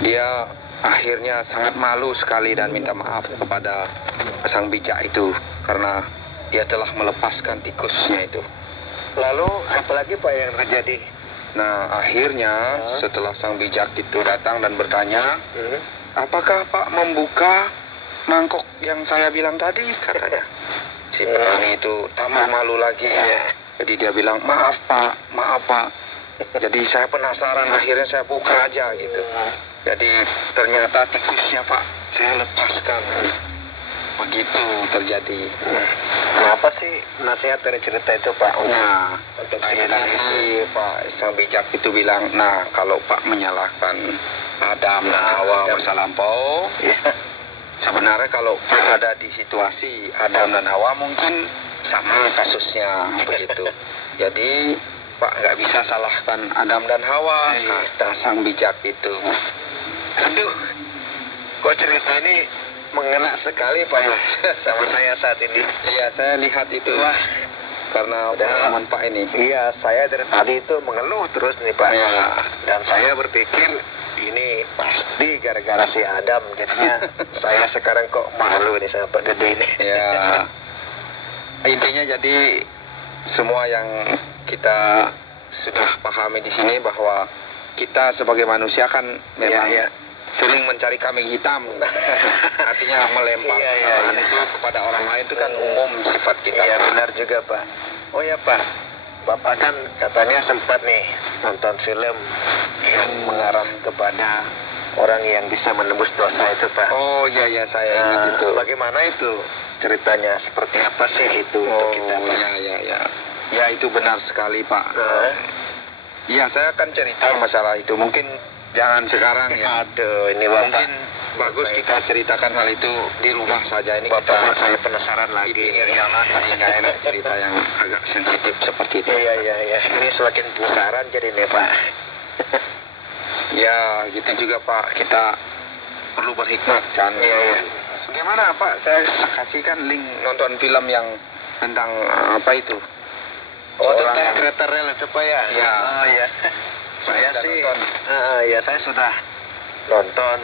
Dia akhirnya sangat malu sekali dan minta maaf kepada sang bijak itu karena dia telah melepaskan tikusnya itu. Lalu apalagi Pak yang terjadi? Nah, akhirnya setelah sang bijak itu datang dan bertanya, apakah Pak membuka mangkok yang saya bilang tadi, katanya. Si petani itu tambah malu lagi. Jadi dia bilang, maaf Pak. Jadi saya penasaran, akhirnya saya buka aja gitu. Jadi ternyata tikusnya Pak, saya lepaskan. Begitu terjadi. Apa sih nasihat dari cerita itu Pak? Nah, Untuk si akhirnya petani si Pak sang bijak itu bilang, nah kalau Pak menyalahkan Adam dan Hawa masa lampau, sebenarnya kalau Pak ada di situasi Adam dan Hawa mungkin sama kasusnya begitu. Jadi Pak nggak bisa salahkan Adam dan Hawa, kata sang bijak itu. Aduh, kok cerita ini mengena sekali Pak ya sama saya saat ini. Iya, saya lihat itu. Wah, Karena pengalaman Pak ini. iya, saya dari tadi itu mengeluh terus nih Pak. Ya. Dan saya berpikir ini pasti gara-gara si Adam. Jadinya saya sekarang kok malu nih sama Pak Gede ini. Ya, intinya jadi semua yang kita sudah pahami di sini bahwa kita sebagai manusia kan memang sering mencari kambing hitam. Artinya melempar kesalahan itu kepada orang lain itu kan umum sifat kita. Iya, benar juga Pak. Oh ya Pak, Bapak kan katanya sempat nih nonton film yang mengarah kepada orang yang bisa menebus dosa itu Pak. Oh iya, saya ingat itu. Bagaimana itu ceritanya? Seperti apa sih itu untuk kita Pak? Ya. Ya, itu benar sekali Pak. Iya, saya akan cerita masalah itu. Mungkin jangan sekarang ya. Aduh, ini Bapak. Mungkin bagus kita ceritakan hal itu di rumah saja. Ini Bapak, kita saya penasaran lagi. di pinggir jalan, jadi nggak enak cerita yang agak sensitif seperti itu. Iya. Ini semakin penasaran jadi nih Pak. Ya, gitu juga Pak. Kita perlu berhikmat kan. Iya. Bagaimana Pak? Saya kasihkan link nonton film yang tentang apa itu? Oh, Seorang tentang yang- kereta rel itu Pak ya? Iya. Oh iya. Saya Sudah sih, nonton? ya saya sudah nonton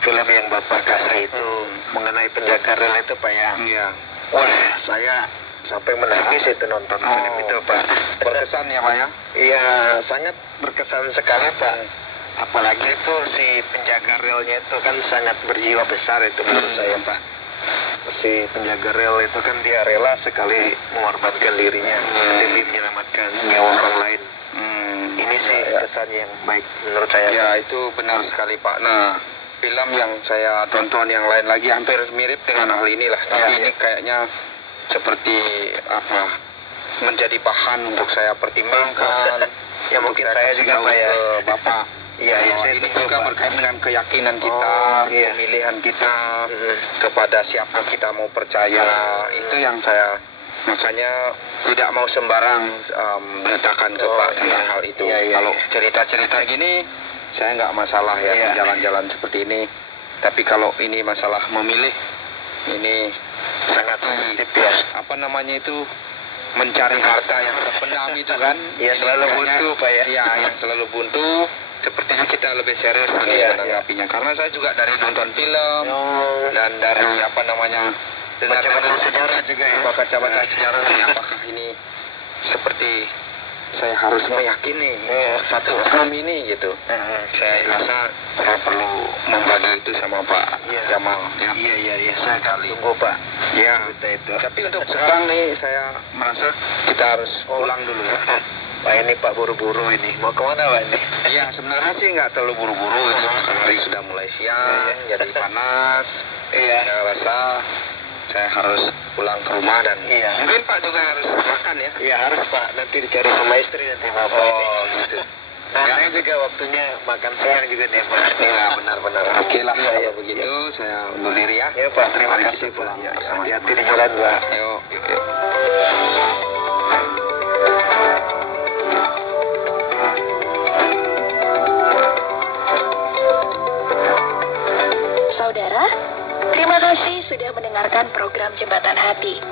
film yang Bapak kasih itu mengenai penjaga rel itu Pak ya. Iya. Wah, saya sampai menangis itu nonton film itu Pak. Berkesan ya Pak ya? Iya, sangat berkesan sekali Pak. Apalagi itu si penjaga relnya itu kan sangat berjiwa besar itu menurut saya Pak. Si penjaga rel itu kan dia rela sekali mengorbankan dirinya demi menyelamatkan nyawa orang lain. Ini sih kesan yang baik menurut saya. Ya, itu benar sekali Pak. Nah, film yang saya tonton yang lain lagi hampir mirip dengan hal inilah. Tapi ini kayaknya seperti apa? Menjadi bahan untuk saya pertimbangkan. Ya untuk mungkin saya kasih juga tahu Pak ya. ke Bapak. Iya, Bahwa saya ini tunggu, juga Pak. berkait dengan keyakinan kita, pemilihan kita kepada siapa kita mau percaya. Itu yang saya makanya tidak mau sembarang menetapkan ke Pak tentang hal itu. Kalau cerita-cerita gini saya nggak masalah ya jalan-jalan seperti ini. Tapi kalau ini masalah memilih, ini Sangat sensitif ya. apa namanya itu, mencari harta yang terpendam itu kan. Iya, Ini selalu kayaknya- buntu, Pak, ya. Iya, yang selalu buntu. Sepertinya kita lebih serius ini menanggapinya. Karena saya juga dari nonton film dan dari apa namanya, Baca-baca sejarah juga ya. baca sejarah ini, apakah ini seperti saya harus meyakini satu oknum ini gitu. Saya rasa saya perlu membagi itu sama Pak Jamal. Iya, saya akan tunggu Pak. Ya. Cerita itu. Tapi untuk sekarang nih saya merasa kita harus pulang dulu ya. Pak ini Pak buru-buru ini. Mau kemana Pak ini? Ya, sebenarnya sih nggak terlalu buru-buru itu. Hari sudah mulai siang, jadi panas. Saya rasa saya harus pulang ke rumah dan mungkin Pak juga harus makan ya. Iya harus Pak. Nanti dicari sama istri nanti Bapak ini. Gitu. Nah, saya juga waktunya makan siang juga nih Pak. Ya, benar-benar. Oke lah, kalau begitu saya undur diri ya. Ya Pak, terima Mari kasih kita Pak. pulang Ya, bersama-sama. hati-hati di jalan Pak. Yuk. Saudara, terima kasih sudah mendengarkan program Jembatan Hati.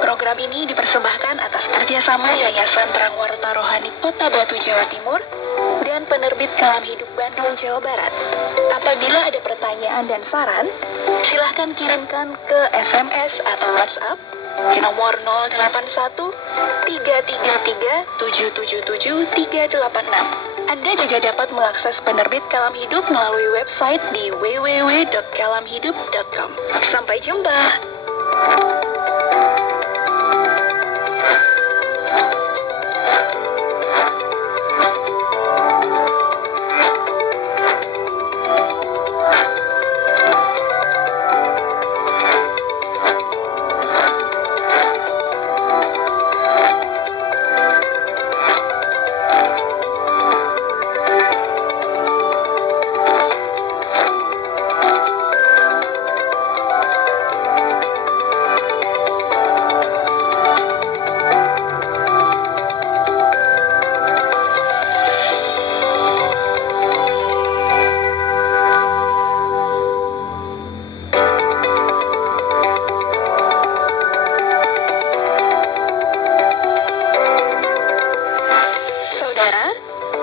Program ini dipersembahkan atas kerjasama Yayasan Terang Warta Rohani Kota Batu, Jawa Timur dan penerbit Kalam Hidup Bandung, Jawa Barat. Apabila ada pertanyaan dan saran, silahkan kirimkan ke SMS atau WhatsApp di nomor 081 333 777 386. Anda juga dapat mengakses penerbit Kalam Hidup melalui website di www.kalamhidup.com. Sampai jumpa.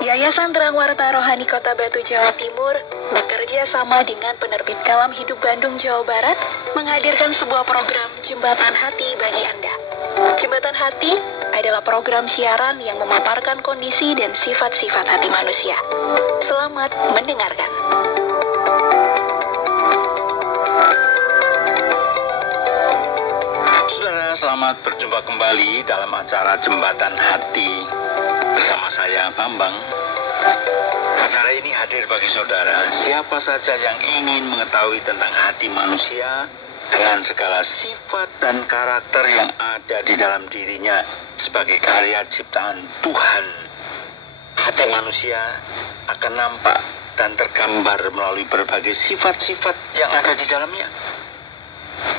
Yayasan Terang Warta Rohani Kota Batu, Jawa Timur bekerja sama dengan penerbit Kalam Hidup Bandung, Jawa Barat menghadirkan sebuah program Jembatan Hati bagi Anda. Jembatan Hati adalah program siaran yang memaparkan kondisi dan sifat-sifat hati manusia. Selamat mendengarkan. Saudara, selamat berjumpa kembali dalam acara Jembatan Hati bersama saya, Bambang. Acara ini hadir bagi saudara siapa saja yang ingin mengetahui tentang hati manusia dengan segala sifat dan karakter yang ada di dalam dirinya sebagai karya ciptaan Tuhan. Hati manusia akan nampak dan tergambar melalui berbagai sifat-sifat yang ada di dalamnya.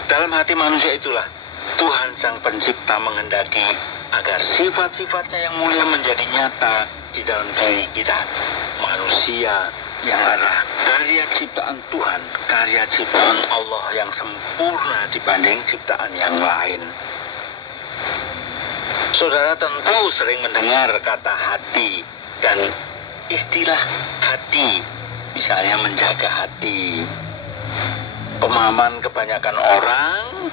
Dalam hati manusia itulah Tuhan Sang Pencipta menghendaki agar sifat-sifatnya yang mulia menjadi nyata di dalam diri kita. Manusia yang adalah karya ciptaan Tuhan, karya ciptaan Allah yang sempurna dibanding ciptaan yang lain. Saudara tentu sering mendengar kata hati dan istilah hati, misalnya menjaga hati. Pemahaman kebanyakan orang,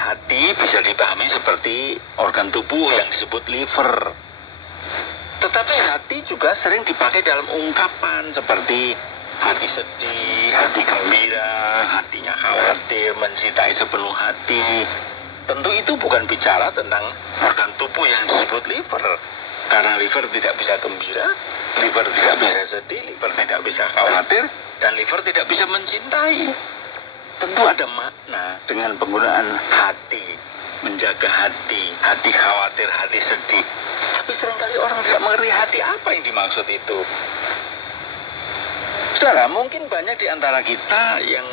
hati bisa dipahami seperti organ tubuh yang disebut liver. Tetapi hati juga sering dipakai dalam ungkapan seperti hati sedih, hati gembira, hatinya khawatir, mencintai sepenuh hati. Tentu itu bukan bicara tentang organ tubuh yang disebut liver. Karena liver tidak bisa gembira, liver tidak bisa sedih, liver tidak bisa khawatir, dan liver tidak bisa mencintai. Tentu ada makna dengan penggunaan hati, menjaga hati, hati khawatir, hati sedih. Tapi seringkali orang tidak mengerti hati apa yang dimaksud itu. Saudara, mungkin banyak di antara kita yang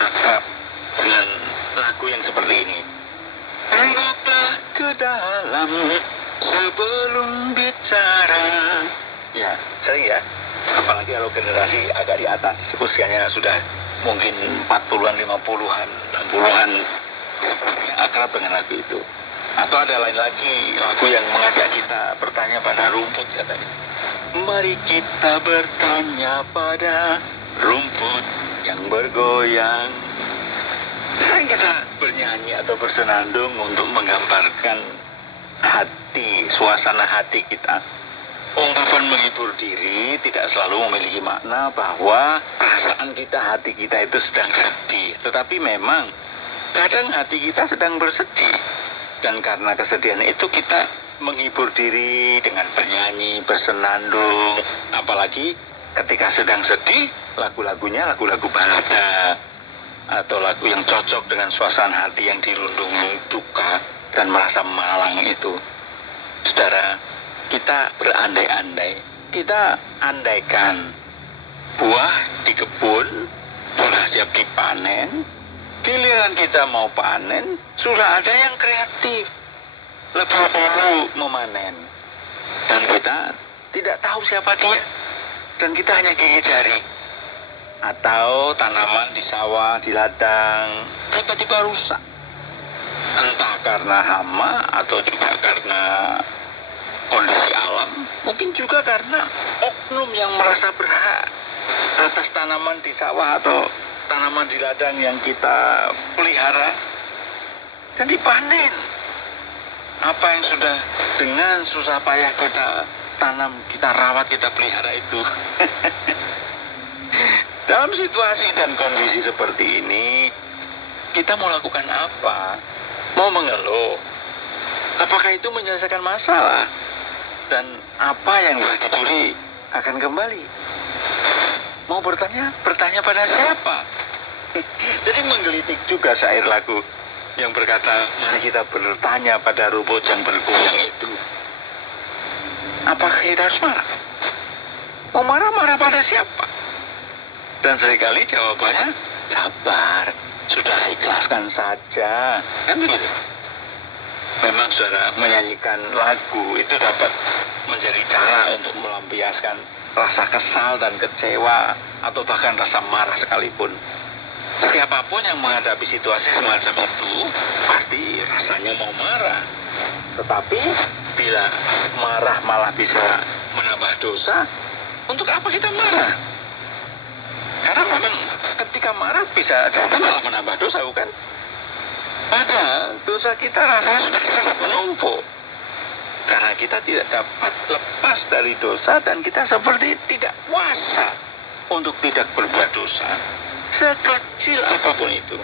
akrab dengan lagu yang seperti ini. Tengoklah ke dalam sebelum bicara. Ya, sering ya. Apalagi kalau generasi agak di atas, usianya sudah mungkin 40-an, 50-an, 60-an, sepertinya akrab dengan lagu itu. Atau ada lain lagi, lagu yang mengajak kita bertanya pada rumput katanya. Mari kita bertanya pada rumput yang bergoyang. Sering kita bernyanyi atau bersenandung untuk menggambarkan hati, suasana hati kita. Ungkapan menghibur diri tidak selalu memiliki makna bahwa perasaan kita, hati kita itu sedang sedih. Tetapi memang kadang hati kita sedang bersedih. Dan karena kesedihan itu kita menghibur diri dengan bernyanyi, bersenandung. Apalagi ketika sedang sedih, lagu-lagunya lagu-lagu balada. Atau lagu yang cocok dengan suasana hati yang dirundung duka dan merasa malang itu. Saudara, kita berandai-andai. Kita andaikan buah di kebun sudah siap dipanen. Giliran kita mau panen, sudah ada yang kreatif, lebih dulu memanen. Dan kita tidak tahu siapa dia. Dan kita hanya gigit jari. Atau tanaman di sawah, di ladang, tiba-tiba rusak. Entah karena hama atau juga karena kondisi alam, mungkin juga karena oknum yang merasa berhak atas tanaman di sawah atau tanaman di ladang yang kita pelihara dan dipanen. Apa yang sudah dengan susah payah kita tanam, kita rawat, kita pelihara itu. Dalam situasi dan kondisi seperti ini, kita mau lakukan apa? Mau mengeluh? Apakah itu menyelesaikan masalah? Dan apa yang telah dicuri akan kembali? Mau bertanya? Bertanya pada siapa? Jadi menggelitik juga syair lagu yang berkata, mari kita bertanya pada rumput yang bergoyang itu. Apakah kita harus marah? Mau marah-marah pada siapa? Dan seringkali jawabannya, sabar, sudah ikhlaskan saja. Kan begitu? Memang saudara, menyanyikan lagu itu dapat menjadi cara untuk melampiaskan rasa kesal dan kecewa atau bahkan rasa marah sekalipun. Siapapun yang menghadapi situasi semacam itu pasti rasanya mau marah. Tetapi bila marah malah bisa menambah dosa, untuk apa kita marah? Karena memang ketika marah bisa jadi malah menambah dosa, bukan? Padahal dosa kita rasanya sudah sangat menumpuk. Karena kita tidak dapat lepas dari dosa dan kita seperti tidak kuasa untuk tidak berbuat dosa, sekecil apapun itu.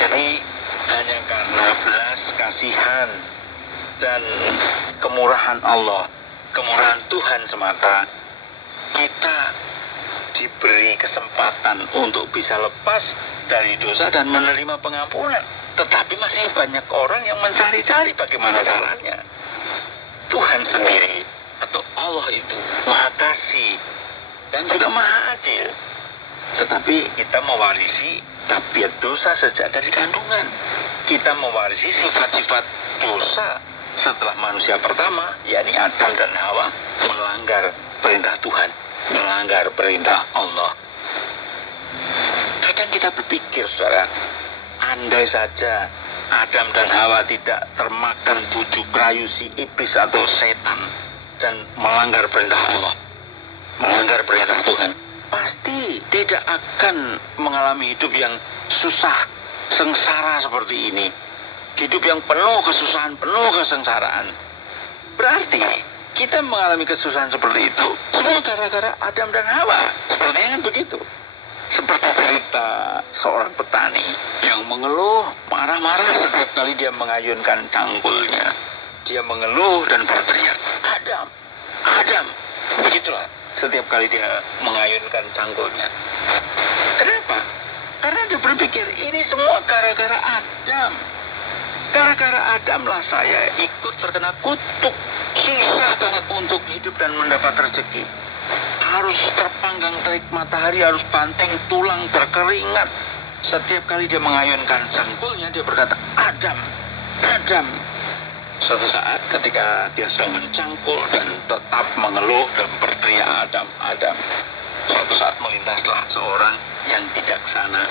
Jadi hanya karena belas kasihan dan kemurahan Allah, kemurahan Tuhan semata, kita diberi kesempatan untuk bisa lepas dari dosa dan menerima pengampunan. Tetapi masih banyak orang yang mencari-cari bagaimana caranya. Tuhan sendiri atau Allah itu Maha Kasih dan juga Maha Adil. Tetapi kita mewarisi tabiat dosa sejak dari kandungan. Kita mewarisi sifat-sifat dosa setelah manusia pertama, yakni Adam dan Hawa, melanggar perintah Tuhan, melanggar perintah Allah. Kadang kita berpikir, saudara, andai saja Adam dan Hawa tidak termakan bujuk rayu si iblis atau setan dan melanggar perintah Allah, melanggar perintah Tuhan, pasti tidak akan mengalami hidup yang susah, sengsara seperti ini. Hidup yang penuh kesusahan, penuh kesengsaraan. Berarti kita mengalami kesusahan seperti itu semua gara-gara Adam dan Hawa. Sepertinya kan begitu. Seperti cerita seorang petani yang mengeluh, marah-marah setiap kali dia mengayunkan cangkulnya. Dia mengeluh dan berteriak, Adam, Adam. Begitulah setiap kali dia mengayunkan cangkulnya. Kenapa? Karena dia berpikir ini semua gara-gara Adam. Gara-gara Adam lah saya ikut terkena kutuk. Susah banget untuk hidup dan mendapat rezeki. Harus terpanggang terik matahari, harus banting tulang berkeringat. Setiap kali dia mengayunkan cangkulnya, dia berkata, Adam, Adam. Suatu saat ketika dia sedang mencangkul dan tetap mengeluh dan berteriak Adam, Adam, suatu saat melintaslah seorang yang bijaksana.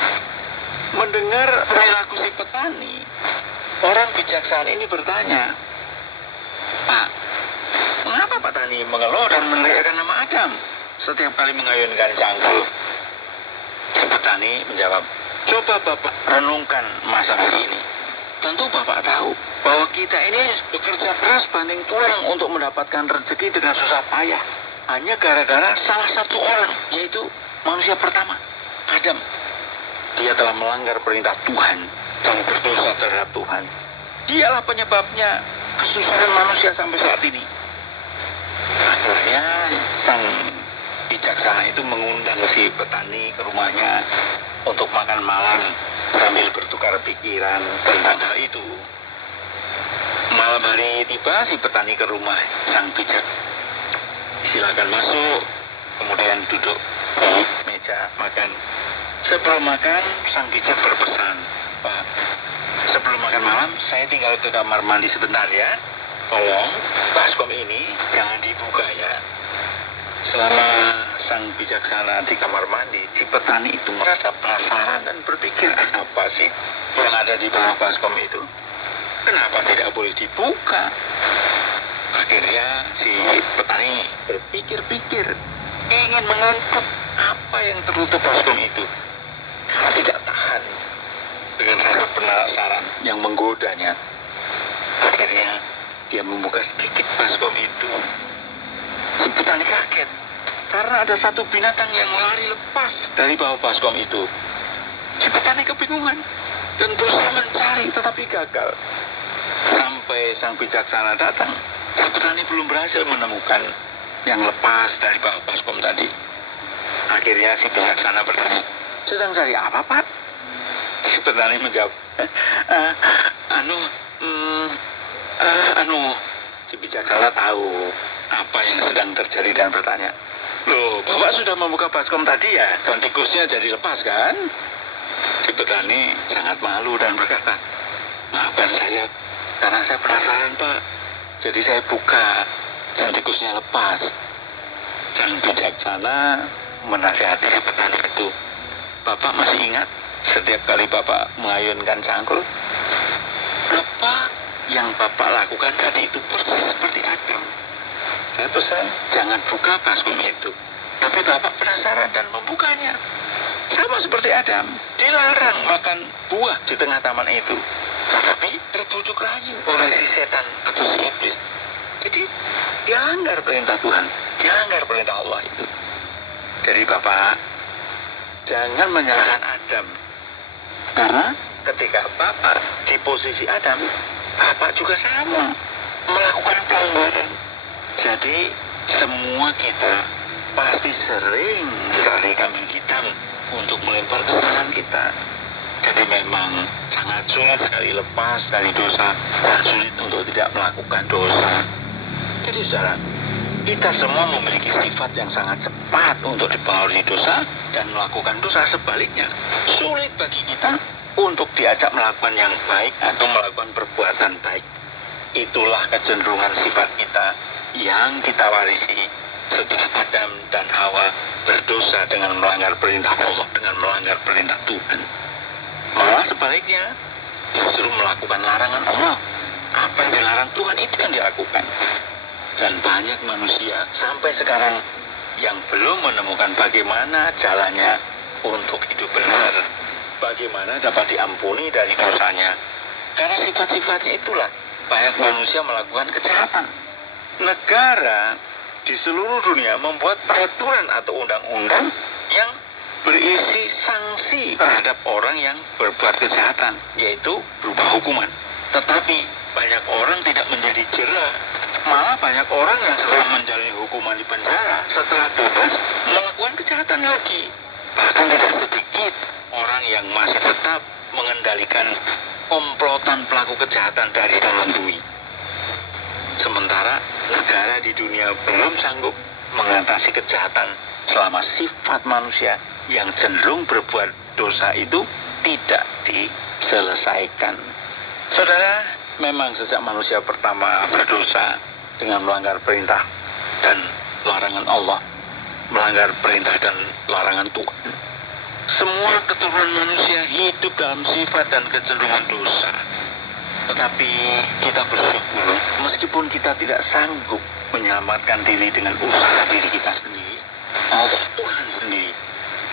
Mendengar perilaku si petani, orang bijaksana ini bertanya, Pak, mengapa Pak Tani mengeluh dan meneriakkan nama Adam setiap kali mengayunkan cangkul? Si petani menjawab, coba Bapak renungkan masalah ini. Tentu Bapak tahu bahwa kita ini bekerja keras banting tulang untuk mendapatkan rezeki dengan susah payah. Hanya gara-gara salah satu orang, yaitu manusia pertama, Adam. Dia telah melanggar perintah Tuhan dan berdosa terhadap Tuhan. Dialah penyebabnya kesusahan manusia sampai saat ini. Akhirnya sang bijaksana itu mengundang si petani ke rumahnya untuk makan malam sambil bertukar pikiran tentang hal itu. Malam hari tiba si petani ke rumah sang bijak. Silakan masuk, kemudian duduk di meja makan. Sebelum makan, sang bijak berpesan, Pak, sebelum makan malam, saya tinggal ke kamar mandi sebentar ya. Tolong, baskom ini jangan dibuka ya. Selama sang bijaksana di kamar mandi, si petani itu merasa penasaran dan berpikir, apa sih yang ada di bawah baskom itu? Kenapa tidak boleh dibuka? Akhirnya si petani berpikir-pikir ingin mengungkap apa yang tertutup baskom itu. Karena tidak tahan dengan rasa penasaran yang menggodanya. Akhirnya dia membuka sedikit baskom itu. Si petani kaget karena ada satu binatang yang lari lepas dari bawah baskom itu. Si petani kebingungan dan berusaha mencari tetapi gagal. Sampai sang bijaksana datang, si petani belum berhasil menemukan yang lepas dari bawah baskom tadi. Akhirnya si bijaksana bertanya, sedang cari apa, Pak? Si petani menjawab, si bijaksana tahu apa yang sedang terjadi dan bertanya, loh, Bapak sudah membuka baskom tadi ya, dan tikusnya jadi lepas kan? Si petani sangat malu dan berkata, maafkan saya, karena saya penasaran, Pak. Jadi saya buka dan tikusnya lepas. Dan bijaksana menasihati si petani itu, Bapak masih ingat setiap kali Bapak mengayunkan cangkul, apa yang Bapak lakukan tadi itu persis seperti Adam. Saya pesan jangan buka baskom itu, tapi Bapak penasaran dan membukanya. Sama seperti Adam, dilarang makan buah di tengah taman itu, tetapi terbujuk rayu oleh si setan atau si iblis. Jadi dia langgar perintah Tuhan, dia langgar perintah Allah itu. Jadi Bapak jangan menyalahkan Adam, karena ketika Bapak di posisi Adam, Bapak juga sama melakukan pelanggaran. Jadi semua kita pasti sering mencari kambing hitam untuk melempar kesalahan kita. Jadi memang sangat sulit sekali lepas dari dosa dan sulit untuk tidak melakukan dosa. Jadi saudara, kita semua memiliki sifat yang sangat cepat untuk dipengaruhi dosa dan melakukan dosa. Sebaliknya, sulit bagi kita untuk diajak melakukan yang baik atau melakukan perbuatan baik. Itulah kecenderungan sifat kita yang kita warisi setelah Adam dan Hawa berdosa dengan melanggar perintah Allah, dengan melanggar perintah Tuhan. Malah sebaliknya, justru melakukan larangan Allah. Apa yang dilarang Tuhan itu yang dilakukan. Dan banyak manusia sampai sekarang yang belum menemukan bagaimana jalannya untuk hidup benar, bagaimana dapat diampuni dari dosanya. Karena sifat-sifatnya itulah banyak manusia melakukan kejahatan. Negara di seluruh dunia membuat peraturan atau undang-undang yang berisi sanksi terhadap orang yang berbuat kejahatan, yaitu berupa hukuman. Tetapi banyak orang tidak menjadi jera. Malah banyak orang yang setelah menjalani hukuman di penjara, setelah bebas melakukan kejahatan lagi. Bahkan tidak sedikit orang yang masih tetap mengendalikan komplotan pelaku kejahatan dari dalam bumi. Sementara negara di dunia belum sanggup mengatasi kejahatan selama sifat manusia yang cenderung berbuat dosa itu tidak diselesaikan. Saudara, memang sejak manusia pertama berdosa dengan melanggar perintah dan larangan Allah, melanggar perintah dan larangan Tuhan, semua keturunan manusia hidup dalam sifat dan kecenderungan dosa. Tetapi kita bersyukur, meskipun kita tidak sanggup menyelamatkan diri dengan usaha diri kita sendiri, Allah Tuhan sendiri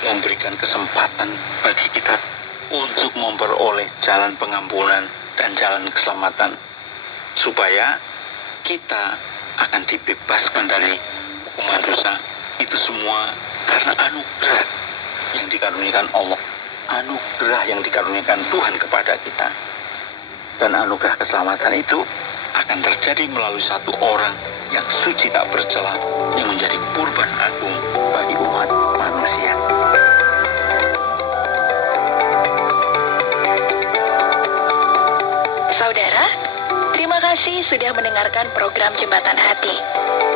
memberikan kesempatan bagi kita untuk memperoleh jalan pengampunan dan jalan keselamatan, supaya kita akan dibebaskan dari hukuman dosa. Itu semua karena anugerah yang dikaruniakan Allah, anugerah yang dikaruniakan Tuhan kepada kita. Dan anugerah keselamatan itu akan terjadi melalui satu orang yang suci tak bercela, yang menjadi kurban agung bagi umat manusia. Saudara, terima kasih sudah mendengarkan program Jembatan Hati.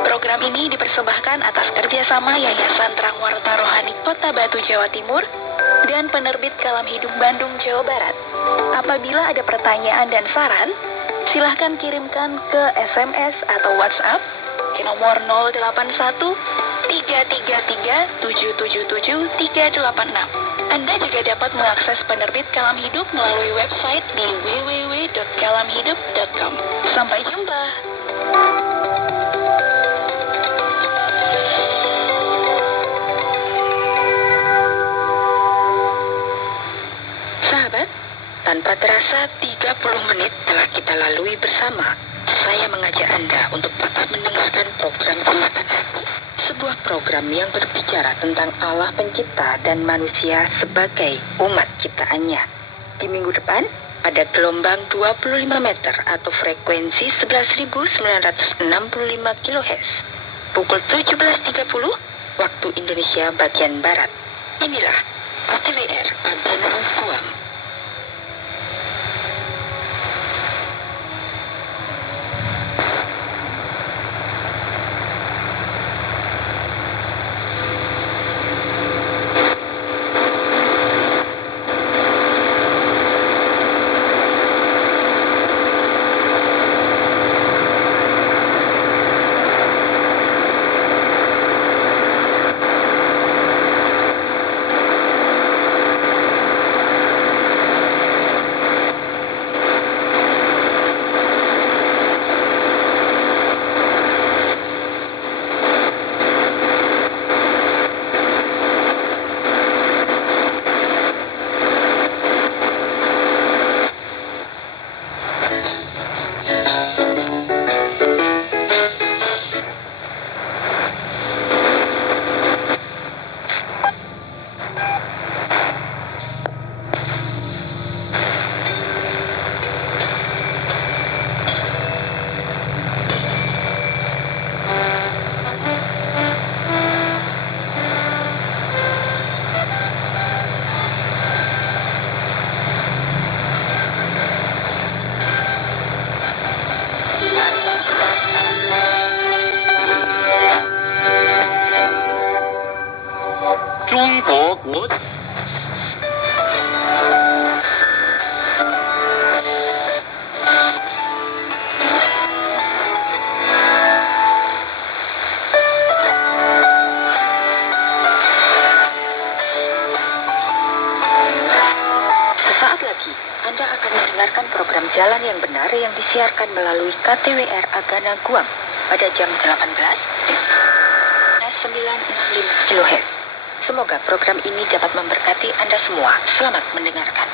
Program ini dipersembahkan atas kerjasama Yayasan Trangwarta Rohani Kota Batu, Jawa Timur, dan Penerbit Kalam Hidup Bandung, Jawa Barat. Apabila ada pertanyaan dan saran, silahkan kirimkan ke SMS atau WhatsApp ke nomor 081 333 777 386. Anda juga dapat mengakses Penerbit Kalam Hidup melalui website di www.kalamhidup.com. Sampai jumpa. sahabat, tanpa terasa 30 menit telah kita lalui bersama. Saya mengajak Anda untuk tetap mendengarkan program Jembatan Hati, sebuah program yang berbicara tentang Allah pencipta dan manusia sebagai umat ciptaannya. Di minggu depan, pada gelombang 25 meter atau frekuensi 11.965 kHz, pukul 17.30 waktu Indonesia bagian Barat. Inilah KTWR Agana Guam. Sesaat lagi, Anda akan mendengarkan program Jalan yang Benar yang disiarkan melalui KTWR Agana Guam pada jam 18 95 kHz. Semoga program ini dapat memberkati Anda semua. Selamat mendengarkan.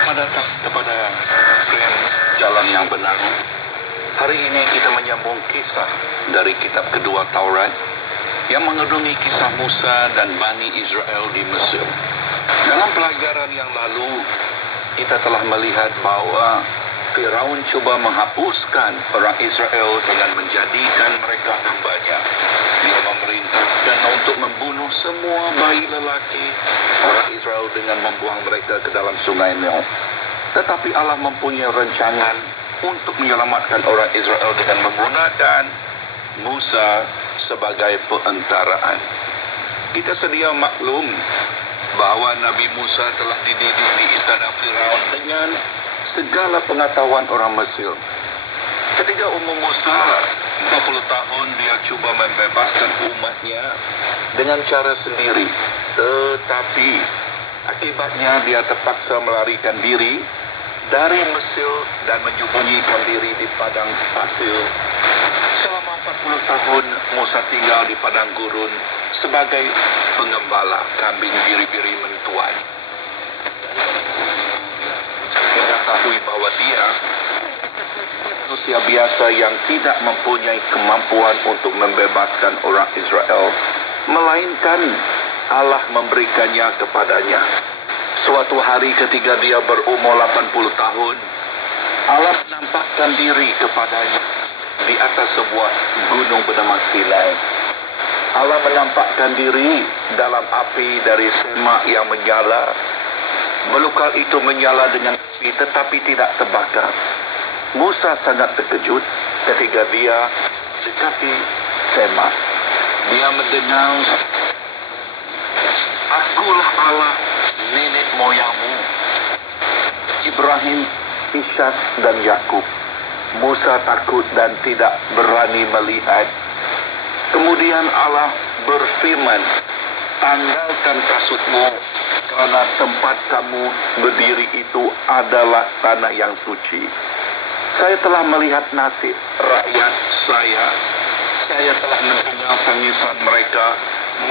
Selamat datang kepada program Jalan yang Benar. Hari ini kita menyambung kisah dari kitab kedua Taurat yang mengandungi kisah Musa dan Bani Israel di Mesir. Dalam pelajaran yang lalu, kita telah melihat bahwa Firaun coba menghapuskan orang Israel dengan menjadikan mereka hambanya. Dia memerintahkan untuk membunuh semua bayi lelaki orang Israel dengan membuang mereka ke dalam sungai Nil. Tetapi Allah mempunyai rancangan untuk menyelamatkan orang Israel dengan menggunakan Musa sebagai perantaraan. Kita sedia maklum bahwa Nabi Musa telah dididik di istana Firaun dengan segala pengetahuan orang Mesir. Ketika umur Musa 40 tahun, dia cuba membebaskan umatnya dengan cara sendiri. Tetapi akibatnya dia terpaksa melarikan diri dari Mesir dan menyembunyikan diri di padang pasir. Selama 40 tahun Musa tinggal di padang gurun sebagai pengembala kambing biri-biri mentuan. Mengetahui bahwa dia manusia biasa yang tidak mempunyai kemampuan untuk membebaskan orang Israel, melainkan Allah memberikannya kepadanya. Suatu hari ketika dia berumur 80 tahun, Allah menampakkan diri kepadanya di atas sebuah gunung bernama Sinai. Allah menampakkan diri dalam api dari semak yang menyala. Belukar itu menyala dengan api tetapi tidak terbakar. Musa sangat terkejut ketika dia dekati semak. Dia mendengar, "Akulah Allah nenek moyangmu, Ibrahim, Ishak dan Yakub." Musa takut dan tidak berani melihat. Kemudian Allah berfirman, "Tanggalkan kasutmu, karena tempat kamu berdiri itu adalah tanah yang suci." Saya telah melihat nasib rakyat saya. Saya telah mendengar tangisan mereka.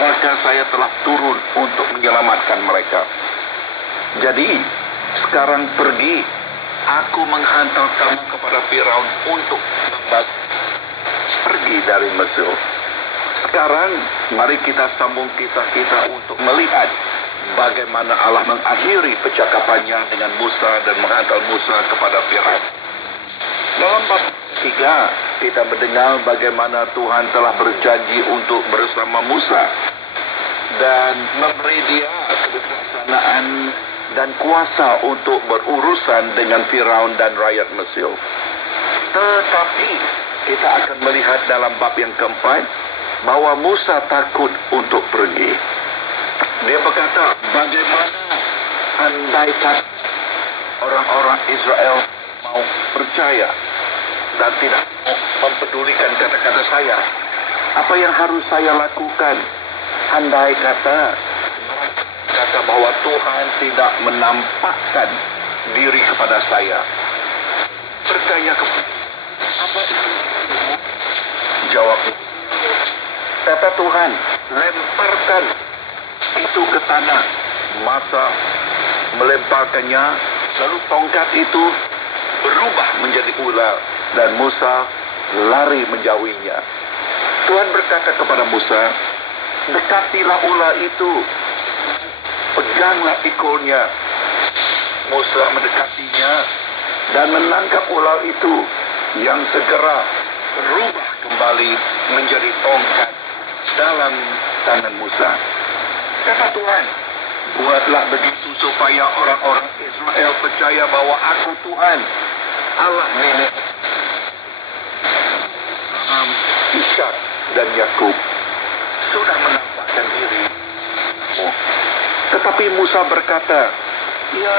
Maka saya telah turun untuk menyelamatkan mereka. Jadi, sekarang pergi. Aku menghantar kamu kepada Firaun untuk pergi dari Mesir. Sekarang, mari kita sambung kisah kita untuk melihat bagaimana Allah mengakhiri percakapannya dengan Musa dan menghantar Musa kepada Firaun. Dalam bab 3, kita mendengar bagaimana Tuhan telah berjanji untuk bersama Musa dan memberi dia kebijaksanaan dan kuasa untuk berurusan dengan Firaun dan rakyat Mesir. Tetapi kita akan melihat dalam bab yang keempat bahwa Musa takut untuk pergi. Dia berkata, bagaimana andaikan orang-orang Israel mau percaya dan tidak mempedulikan kata-kata saya? Apa yang harus saya lakukan? Andai kata bahwa Tuhan tidak menampakkan diri kepada saya. Percaya kepada apa itu? Jawab, kata Tuhan, lemparkan itu ke tanah. Masa melemparkannya, lalu tongkat itu berubah menjadi ular dan Musa lari menjauhinya. Tuhan berkata kepada Musa, dekatilah ular itu, peganglah ekornya. Musa mendekatinya dan menangkap ular itu yang segera berubah kembali menjadi tongkat dalam tangan Musa. Kata Tuhan, buatlah begitu supaya orang-orang Israel percaya bahwa aku Tuhan, Allah nenek Ishak dan Yakub, sudah menampakkan diri. Tetapi Musa berkata, ya,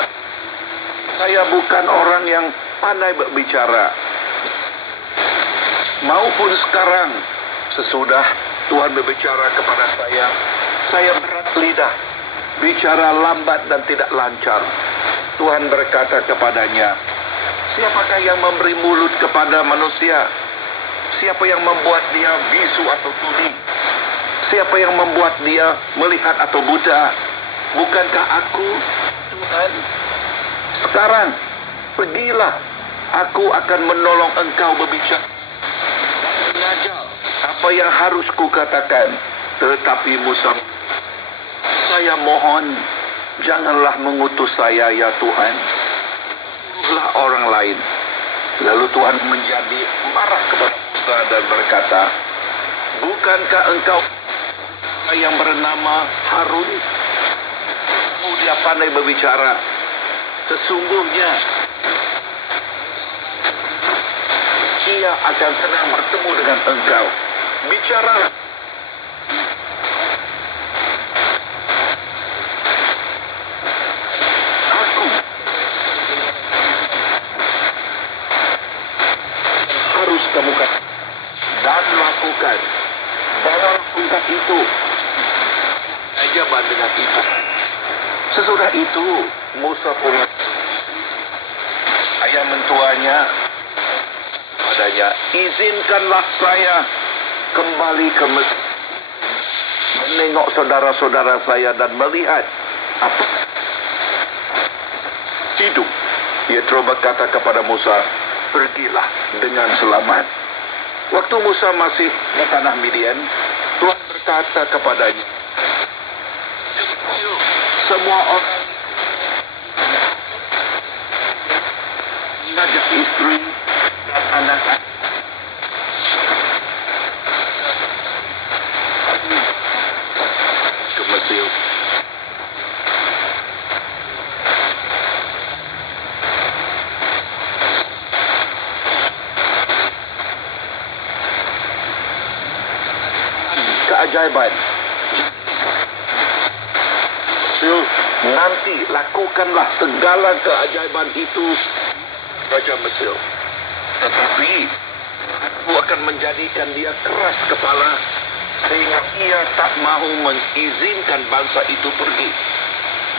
saya bukan orang yang pandai berbicara. Maupun sekarang, sesudah Tuhan berbicara kepada saya berat lidah, bicara lambat dan tidak lancar. Tuhan berkata kepadanya, siapakah yang memberi mulut kepada manusia? Siapa yang membuat dia bisu atau tuli? Siapa yang membuat dia melihat atau buta? Bukankah aku, Tuhan? Sekarang, pergilah. Aku akan menolong engkau berbicara. Mengajar apa yang harus kukatakan. Tetapi Musa, saya mohon, janganlah mengutus saya, ya Tuhan. Suruhlah orang lain. Lalu Tuhan menjadi marah kepada Musa dan berkata, bukankah engkau yang bernama Harun? Dia pandai berbicara. Sesungguhnya ia akan senang bertemu dengan engkau. Bicaralah. Aku harus temukan dan lakukan. Bawa tongkat itu. Jabat dengan itu. Sesudah itu, Musa pulang. Ayah mentuanya padanya, izinkanlah saya kembali ke Mesir, menengok saudara-saudara saya dan melihat apa hidup. Yetro berkata kepada Musa, pergilah dengan selamat. Waktu Musa masih di tanah Midian, Tuhan berkata kepadanya, semua orang mengajak istri dan anak-anak ke Mesir. Keajaiban. Nanti lakukanlah segala keajaiban itu, Raja Mesir. Tetapi aku akan menjadikan dia keras kepala sehingga ia tak mahu mengizinkan bangsa itu pergi.